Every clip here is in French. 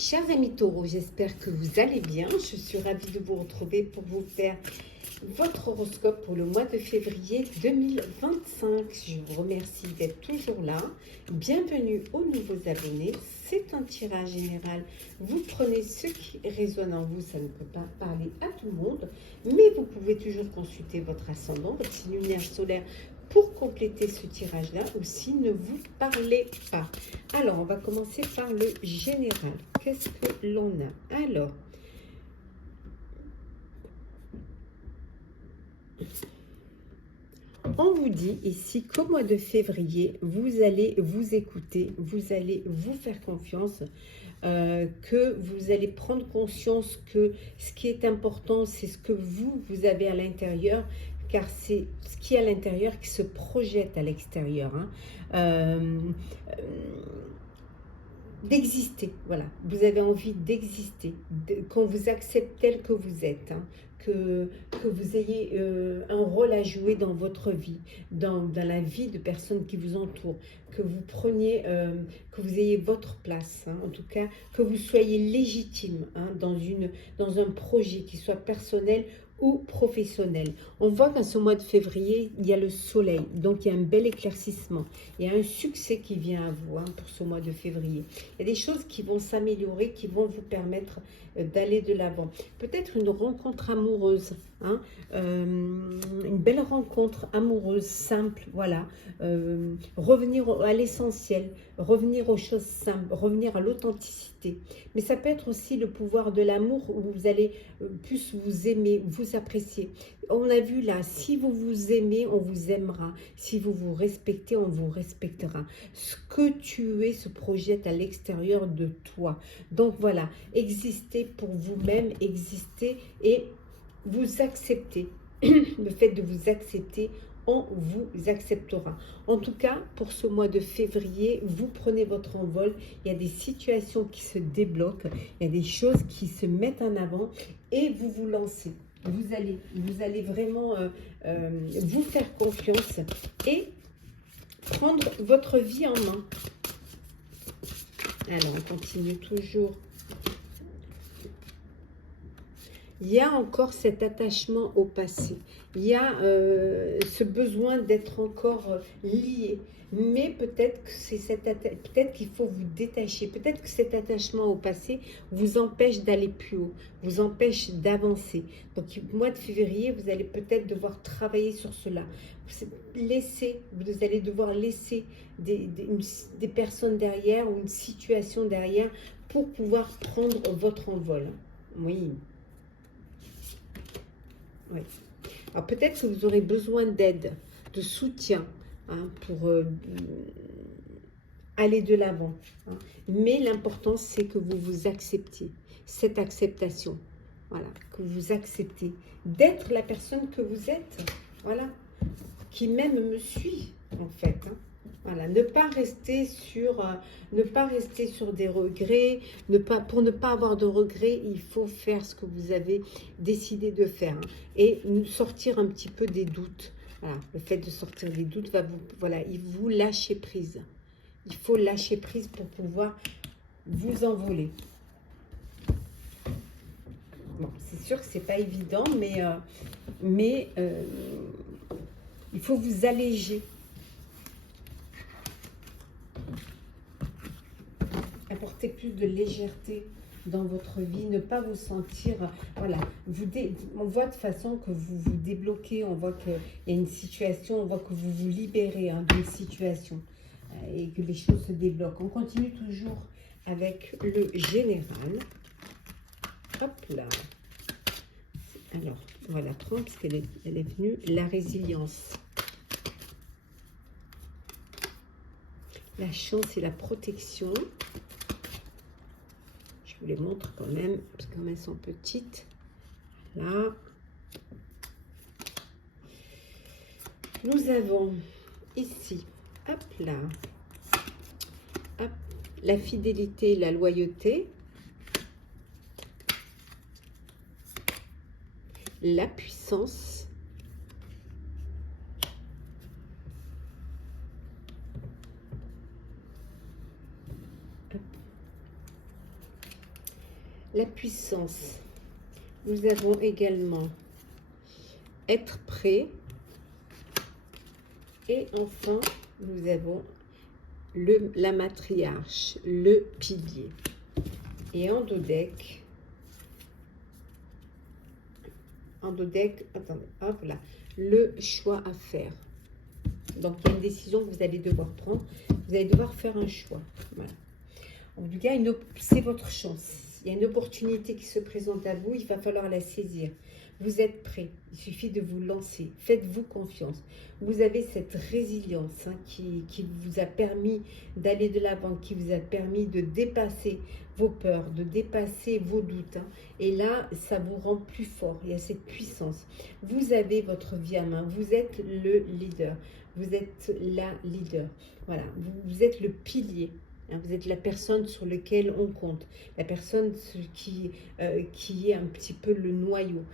Chers amis taureaux, j'espère que vous allez bien. Je suis ravie de vous retrouver pour vous faire votre horoscope pour le mois de février 2025. Je vous remercie d'être toujours là. Bienvenue aux nouveaux abonnés. C'est un tirage général. Vous prenez ce qui résonne en vous. Ça ne peut pas parler à tout le monde, mais vous pouvez toujours consulter votre ascendant, votre signe lunaire solaire pour compléter ce tirage-là, ou si ne vous parlez pas. Alors, on va commencer par le général. Qu'est-ce que l'on a? Alors, on vous dit ici qu'au mois de février, vous allez vous écouter, vous allez vous faire confiance, que vous allez prendre conscience que ce qui est important, c'est ce que vous avez à l'intérieur, car c'est ce qui est à l'intérieur qui se projette à l'extérieur. D'exister, voilà. Vous avez envie d'exister, qu'on vous accepte tel que vous êtes, que vous ayez un rôle à jouer dans votre vie, dans la vie de personnes qui vous entourent, que vous preniez, que vous ayez votre place, en tout cas, que vous soyez légitime dans un projet qui soit personnel ou professionnel. On voit qu'en ce mois de février, il y a le soleil, donc il y a un bel éclaircissement, il y a un succès qui vient à vous pour ce mois de février. Il y a des choses qui vont s'améliorer, qui vont vous permettre d'aller de l'avant. Peut-être une rencontre amoureuse, une belle rencontre amoureuse, simple, voilà. Revenir à l'essentiel, revenir aux choses simples, revenir à l'authenticité. Mais ça peut être aussi le pouvoir de l'amour où vous allez plus vous aimer, vous apprécier. On a vu là, si vous vous aimez, on vous aimera. Si vous vous respectez, on vous respectera. Ce que tu es se projette à l'extérieur de toi. Donc voilà, existez pour vous-même, existez et vous acceptez. Le fait de vous accepter, on vous acceptera. En tout cas, pour ce mois de février, vous prenez votre envol. Il y a des situations qui se débloquent, il y a des choses qui se mettent en avant et vous vous lancez. Vous allez vraiment vous faire confiance et prendre votre vie en main. Alors, on continue toujours. Il y a encore cet attachement au passé. Il y a ce besoin d'être encore lié. Mais peut-être que peut-être qu'il faut vous détacher. Peut-être que cet attachement au passé vous empêche d'aller plus haut, vous empêche d'avancer. Donc, au mois de février, vous allez peut-être devoir travailler sur cela. Vous allez devoir laisser des personnes derrière ou une situation derrière pour pouvoir prendre votre envol. Oui. Oui. Alors peut-être que vous aurez besoin d'aide, de soutien pour aller de l'avant. Mais l'important, c'est que vous vous acceptiez. Cette acceptation, voilà, que vous acceptez d'être la personne que vous êtes, voilà, qui même me suit en fait. Voilà, ne pas rester sur des regrets, pour ne pas avoir de regrets, il faut faire ce que vous avez décidé de faire et sortir un petit peu des doutes. Voilà, le fait de sortir des doutes il vous lâcher prise. Il faut lâcher prise pour pouvoir vous envoler. Bon, c'est sûr que c'est pas évident, mais il faut vous alléger. Apporter plus de légèreté dans votre vie, ne pas vous sentir, voilà, on voit de façon que vous vous débloquez, on voit qu'il y a une situation, on voit que vous vous libérez d'une situation et que les choses se débloquent. On continue toujours avec le général. Hop là. Alors, voilà, 30, parce qu'elle est venue, la résilience. La chance et la protection. Je vous les montre quand même, parce que comme elles sont petites. Là. Nous avons ici, hop là, hop, la fidélité, la loyauté, la puissance, la puissance. Nous avons également être prêt. Et enfin, nous avons la matriarche, le pilier. Et en dos deck, attendez, hop là, le choix à faire. Donc, il y a une décision que vous allez devoir prendre. Vous allez devoir faire un choix. Voilà. En tout cas, c'est votre chance. Il y a une opportunité qui se présente à vous. Il va falloir la saisir. Vous êtes prêt. Il suffit de vous lancer. Faites-vous confiance. Vous avez cette résilience qui vous a permis d'aller de l'avant, qui vous a permis de dépasser vos peurs, de dépasser vos doutes. Et là, ça vous rend plus fort. Il y a cette puissance. Vous avez votre vie à main. Vous êtes le leader. Vous êtes la leader. Voilà. Vous êtes le pilier. Vous êtes la personne sur laquelle on compte, la personne qui est un petit peu le noyau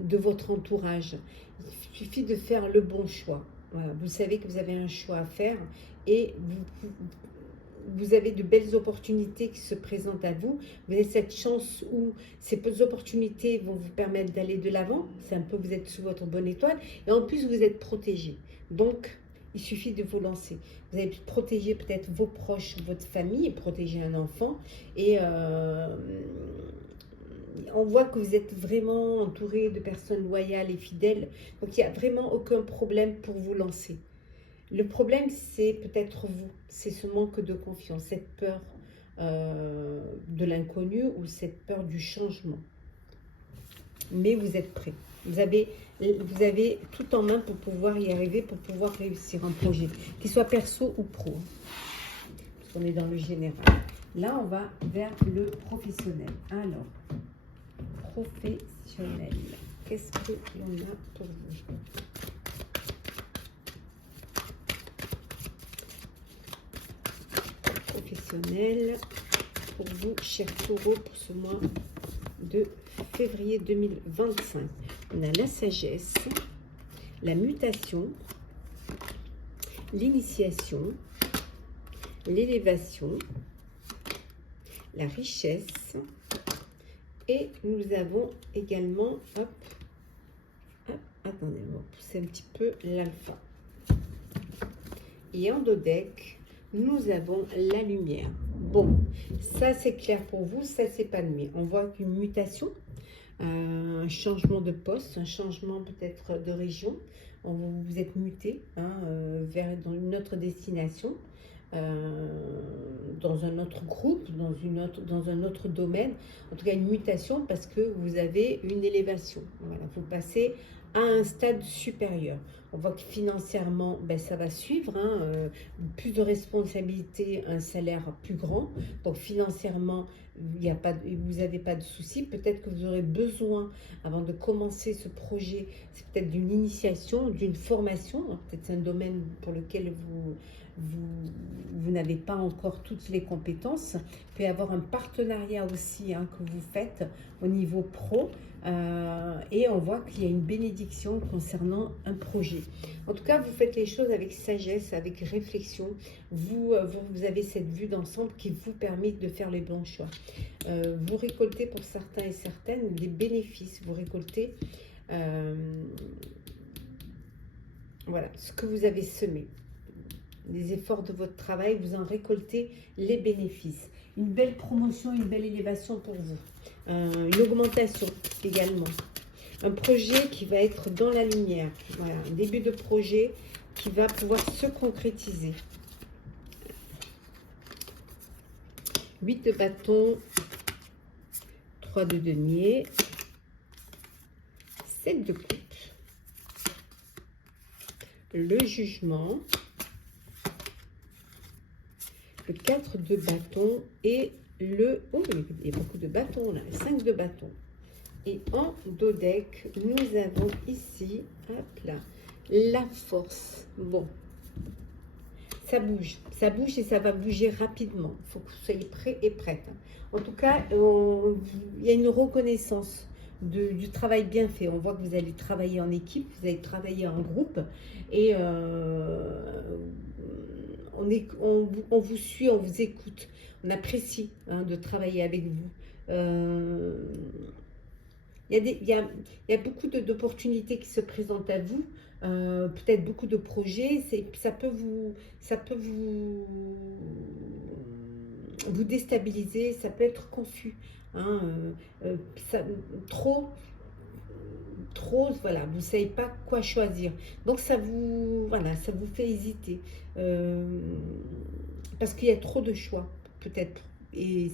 de votre entourage. Il suffit de faire le bon choix. Voilà. Vous savez que vous avez un choix à faire et vous avez de belles opportunités qui se présentent à vous. Vous avez cette chance où ces opportunités vont vous permettre d'aller de l'avant. C'est un peu, vous êtes sous votre bonne étoile. Et en plus, vous êtes protégé. Donc, il suffit de vous lancer. Vous allez protéger peut-être vos proches, votre famille, protéger un enfant. Et on voit que vous êtes vraiment entouré de personnes loyales et fidèles. Donc, il n'y a vraiment aucun problème pour vous lancer. Le problème, c'est peut-être vous. C'est ce manque de confiance, cette peur de l'inconnu ou cette peur du changement. Mais vous êtes prêt. Vous avez tout en main pour pouvoir y arriver, pour pouvoir réussir un projet, qu'il soit perso ou pro. Parce qu'on est dans le général. Là, on va vers le professionnel. Alors, professionnel. Qu'est-ce que l'on a pour vous? Professionnel pour vous, chers taureaux, pour ce mois de février 2025. On a la sagesse, la mutation, l'initiation, l'élévation, la richesse et nous avons également, attendez, on va pousser un petit peu l'alpha. Et en dos deck, nous avons la lumière. Bon, ça c'est clair pour vous, ça c'est pas nuit. On voit qu'une mutation, un changement de poste, un changement peut-être de région. Vous êtes muté dans une autre destination, dans un autre groupe, dans un autre domaine. En tout cas, une mutation parce que vous avez une élévation. Voilà, vous passez à un stade supérieur. On voit que financièrement, ça va suivre, plus de responsabilités, un salaire plus grand. Donc financièrement, vous n'avez pas de soucis. Peut-être que vous aurez besoin, avant de commencer ce projet, c'est peut-être d'une initiation, d'une formation. Peut-être c'est un domaine pour lequel vous n'avez pas encore toutes les compétences. Il peut y avoir un partenariat aussi que vous faites au niveau pro. Et on voit qu'il y a une bénédiction concernant un projet. En tout cas, vous faites les choses avec sagesse, avec réflexion. Vous avez cette vue d'ensemble qui vous permet de faire les bons choix. Vous récoltez pour certains et certaines des bénéfices. Vous récoltez voilà, ce que vous avez semé. Les efforts de votre travail, vous en récoltez les bénéfices. Une belle promotion, une belle élévation pour vous. Une augmentation également. Un projet qui va être dans la lumière. Voilà, un début de projet qui va pouvoir se concrétiser. 8 de bâton, 3 de denier, 7 de coupe, le jugement, le 4 de bâton et le... Oh, il y a beaucoup de bâtons là, 5 de bâton. Et en dos deck, nous avons ici, hop là, la force. Bon, ça bouge et ça va bouger rapidement. Il faut que vous soyez prêts et prêtes. En tout cas, il y a une reconnaissance du travail bien fait. On voit que vous allez travailler en équipe, vous allez travailler en groupe et on vous suit, on vous écoute. on apprécie hein, de travailler avec vous. Il y a beaucoup d'opportunités qui se présentent à vous, peut-être beaucoup de projets, ça peut vous déstabiliser, ça peut être confus. Hein, ça, trop, voilà, vous ne savez pas quoi choisir. Donc voilà, ça vous fait hésiter. Parce qu'il y a trop de choix, peut-être. Et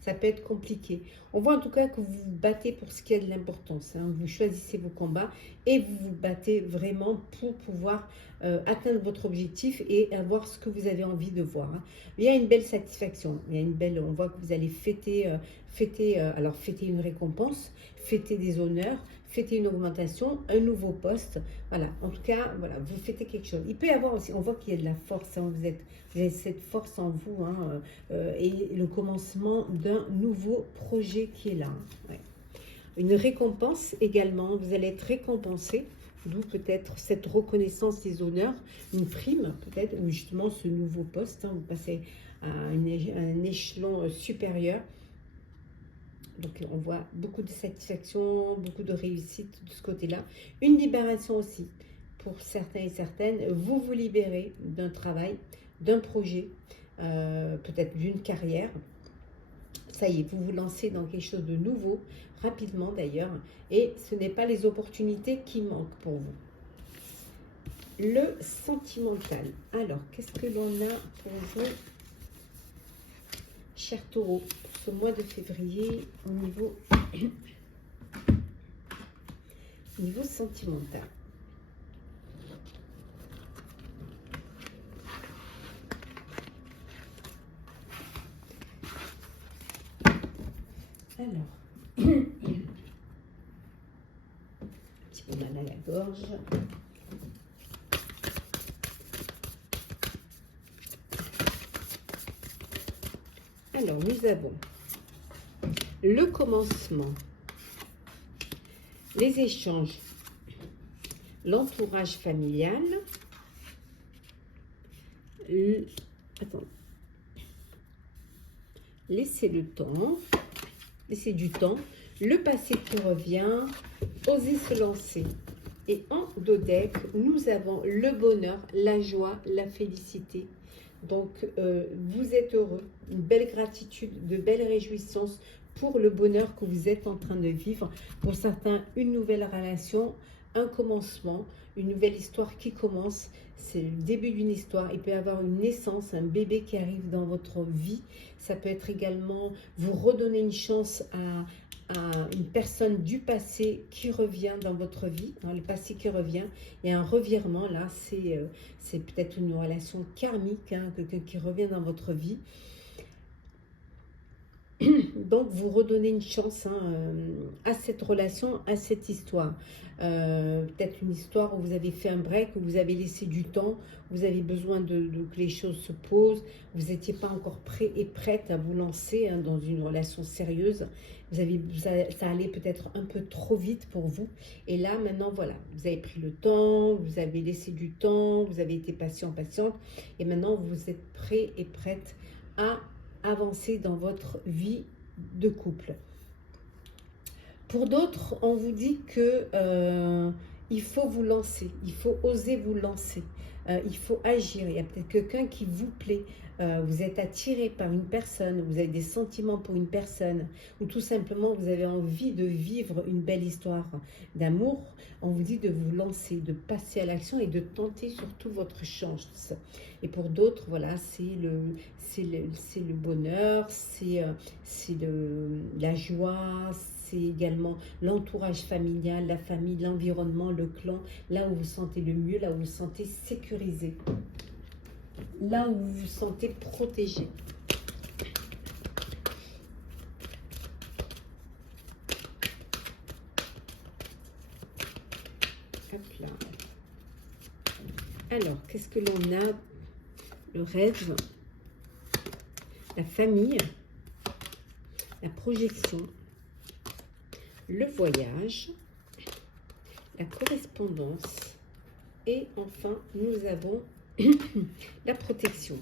ça peut être compliqué. On voit en tout cas que vous vous battez pour ce qui a de l'importance. Hein. Vous choisissez vos combats et vous vous battez vraiment pour pouvoir atteindre votre objectif et avoir ce que vous avez envie de voir. Hein. Il y a une belle satisfaction. On voit que vous allez fêter une récompense, fêter des honneurs, fêter une augmentation, un nouveau poste. Voilà, en tout cas, voilà, vous fêtez quelque chose. Il peut y avoir aussi, on voit qu'il y a de la force, hein, vous avez cette force en vous, hein, et le commencement d'un nouveau projet qui est là. Hein, ouais. Une récompense également, vous allez être récompensé, d'où peut-être cette reconnaissance des honneurs, une prime peut-être, ou justement ce nouveau poste, hein, vous passez à un échelon supérieur. Donc on voit beaucoup de satisfaction, beaucoup de réussite de ce côté-là. Une libération aussi pour certains et certaines. Vous vous libérez d'un travail, d'un projet, peut-être d'une carrière. Ça y est, vous vous lancez dans quelque chose de nouveau, rapidement d'ailleurs. Et ce n'est pas les opportunités qui manquent pour vous. Le sentimental. Alors, qu'est-ce que l'on a pour vous, cher Taureau, pour ce mois de février au niveau sentimental? Alors, un petit peu mal à la gorge. Alors, nous avons le commencement, les échanges, l'entourage familial, laissez du temps, le passé qui revient, oser se lancer. Et en dos deck, nous avons le bonheur, la joie, la félicité. Donc, vous êtes heureux, une belle gratitude, de belles réjouissances pour le bonheur que vous êtes en train de vivre. Pour certains, une nouvelle relation, un commencement, une nouvelle histoire qui commence. C'est le début d'une histoire. Il peut y avoir une naissance, un bébé qui arrive dans votre vie. Ça peut être également vous redonner une chance à une personne du passé qui revient dans votre vie, hein, le passé qui revient. Il y a un revirement là, c'est peut-être une relation karmique, hein, quelqu'un qui revient dans votre vie. Donc, vous redonnez une chance hein, à cette relation, à cette histoire. Peut-être une histoire où vous avez fait un break, où vous avez laissé du temps, vous avez besoin que les choses se posent, vous n'étiez pas encore prêt et prête à vous lancer hein, dans une relation sérieuse. Ça allait peut-être un peu trop vite pour vous. Et là, maintenant, voilà, vous avez pris le temps, vous avez laissé du temps, vous avez été patiente. Et maintenant, vous êtes prêt et prête à avancer dans votre vie de couple. Pour d'autres, on vous dit que il faut vous lancer, il faut oser vous lancer, il faut agir. Il y a peut-être quelqu'un qui vous plaît, vous êtes attiré par une personne, vous avez des sentiments pour une personne, ou tout simplement vous avez envie de vivre une belle histoire d'amour. On vous dit de vous lancer, de passer à l'action et de tenter surtout votre chance. Et pour d'autres, voilà, c'est le bonheur, c'est la joie, c'est également l'entourage familial, la famille, l'environnement, le clan, là où vous vous sentez le mieux, là où vous vous sentez sécurisé, là où vous vous sentez protégé. Hop là. Alors, qu'est-ce que l'on a? Le rêve, la famille, la projection, le voyage, la correspondance et enfin nous avons la protection.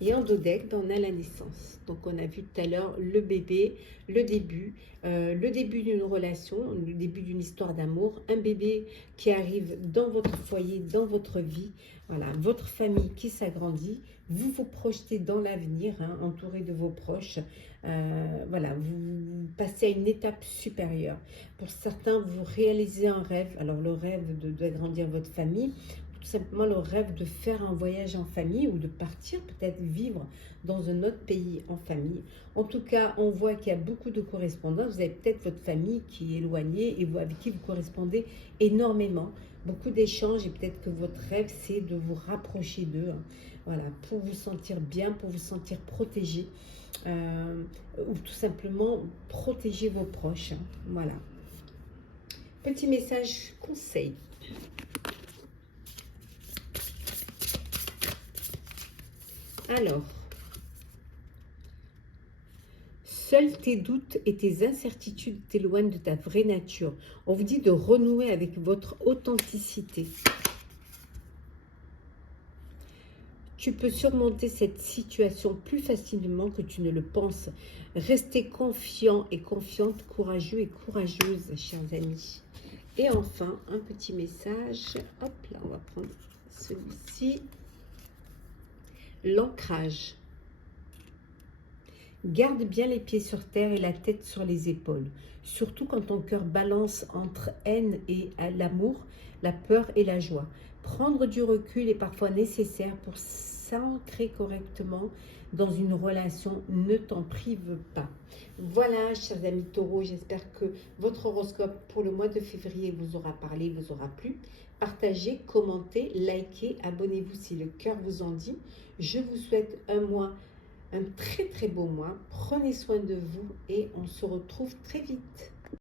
Et en dos deck, ben, on a la naissance. Donc on a vu tout à l'heure le bébé, le début d'une relation, le début d'une histoire d'amour, un bébé qui arrive dans votre foyer, dans votre vie, voilà, votre famille qui s'agrandit, vous vous projetez dans l'avenir, hein, entouré de vos proches, voilà, vous passez à une étape supérieure. Pour certains, vous réalisez un rêve, alors le rêve d'agrandir votre famille, tout simplement le rêve de faire un voyage en famille ou de partir peut-être vivre dans un autre pays en famille. En tout cas, on voit qu'il y a beaucoup de correspondances. Vous avez peut-être votre famille qui est éloignée et vous, avec qui vous correspondez énormément. Beaucoup d'échanges et peut-être que votre rêve, c'est de vous rapprocher d'eux. Hein. Voilà, pour vous sentir bien, pour vous sentir protégé. Ou tout simplement protéger vos proches. Hein. Voilà. Petit message conseil. Alors, seuls tes doutes et tes incertitudes t'éloignent de ta vraie nature. On vous dit de renouer avec votre authenticité. Tu peux surmonter cette situation plus facilement que tu ne le penses. Restez confiant et confiante, courageux et courageuse, chers amis. Et enfin, un petit message. Hop là, on va prendre celui-ci. L'ancrage. Garde bien les pieds sur terre et la tête sur les épaules. Surtout quand ton cœur balance entre haine et l'amour, la peur et la joie. Prendre du recul est parfois nécessaire pour s'ancrer correctement dans une relation. Ne t'en prive pas. Voilà, chers amis taureaux, j'espère que votre horoscope pour le mois de février vous aura parlé, vous aura plu. Partagez, commentez, likez, abonnez-vous si le cœur vous en dit. Je vous souhaite un très très beau mois. Prenez soin de vous et on se retrouve très vite.